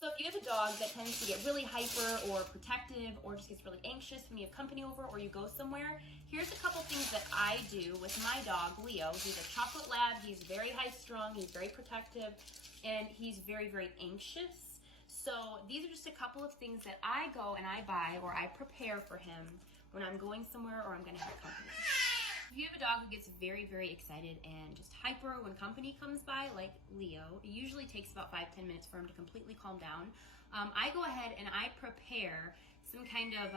So if you have a dog that tends to get really hyper or protective or just gets really anxious when you have company over or you go somewhere, here's a couple things that I do with my dog, Leo. He's a chocolate lab. He's very high strung. He's very protective, and he's very, very anxious. So these are just a couple of things that I go and I buy or I prepare for him when I'm going somewhere or I'm going to have company. If you have a dog who gets very, very excited and just hyper when company comes by, like Leo, it usually takes about 5-10 minutes for him to completely calm down. I go ahead and I prepare some kind of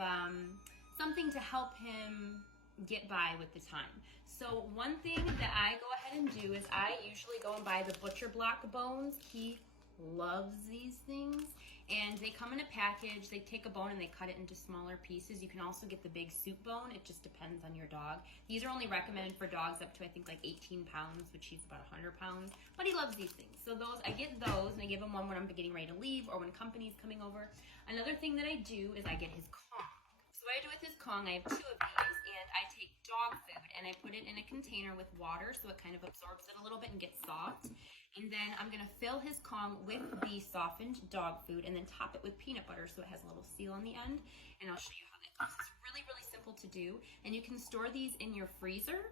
something to help him get by with the time. So one thing that I go ahead and do is I usually go and buy the Butcher Block bones. He loves these things, and they come in a package. They take a bone and they cut it into smaller pieces. You can also get the big soup bone. It just depends on your dog. These are only recommended for dogs up to I think like 18 pounds, which he's about 100 pounds, but he loves these things. So those, I get those, and I give him one when I'm getting ready to leave or when company's coming over. Another thing that I do is I get his Kong. So what I do with his Kong, I have 2 of these, and I take dog food and I put it in a container with water so it kind of absorbs it a little bit and gets soft. And then I'm gonna fill his Kong with the softened dog food and then top it with peanut butter so it has a little seal on the end. And I'll show you how that goes. It's really, really simple to do. And you can store these in your freezer.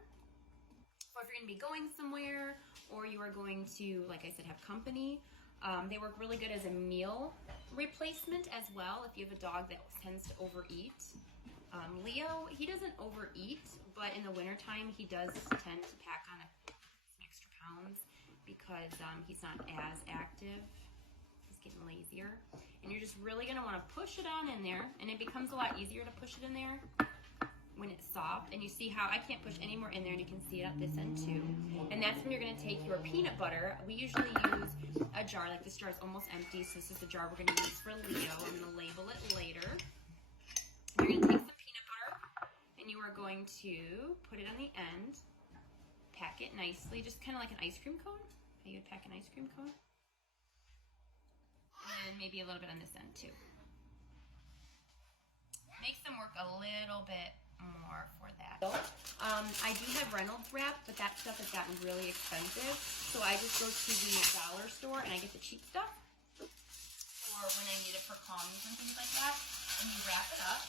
So if you're gonna be going somewhere or you are going to, like I said, have company, they work really good as a meal replacement as well if you have a dog that tends to overeat. Leo, he doesn't overeat, but in the wintertime he does tend to pack on some extra pounds because he's not as active. He's getting lazier. And you're just really gonna wanna push it on in there, and it becomes a lot easier to push it in there when it's soft. And you see how I can't push any more in there, and you can see it at this end too. And that's when you're gonna take your peanut butter. We usually use a jar, like this jar is almost empty, so this is the jar we're gonna use for Leo. I'm gonna label it later. You're gonna take some peanut butter, and you are going to put it on the end, pack it nicely, just kind of like an ice cream cone. How you would pack an ice cream cone. And maybe a little bit on this end too. Makes them work a little bit more for that. I do have Reynolds wrap, but that stuff has gotten really expensive. So I just go to the dollar store and I get the cheap stuff. Or when I need it for Kongs and things like that. And you wrap it up.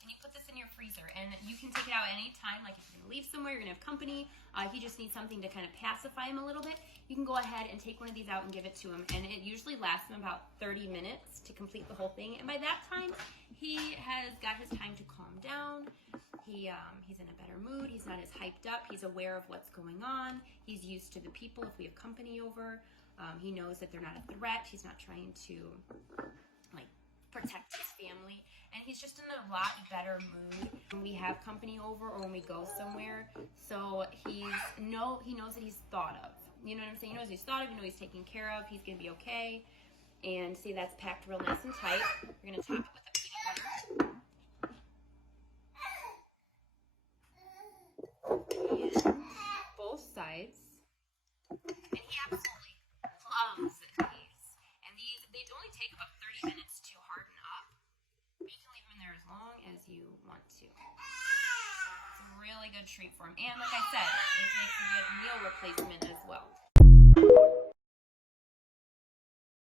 And you put this in your freezer, and you can take it out at any time. Like if you're gonna leave somewhere, you're gonna have company, if you just need something to kind of pacify him a little bit, you can go ahead and take one of these out and give it to him. And it usually lasts him about 30 minutes to complete the whole thing. And by that time, he has got his time to calm down. He's in a better mood. He's not as hyped up. He's aware of what's going on. He's used to the people if we have company over. He knows that they're not a threat. He's not trying to like protect his family, and he's just in a lot better mood when we have company over or when we go somewhere. So he knows that he's thought of. You know what I'm saying? He knows he's thought of, you know he's taken care of, he's gonna be okay. And see, that's packed real nice and tight. We're gonna top it with a peanut butter. And both sides. And he absolutely loves these. And they only take about 30 minutes to harden up. But you can leave them in there as long as you want to. It's a really good treat for him. And like I said, it makes a good meal replacement as well.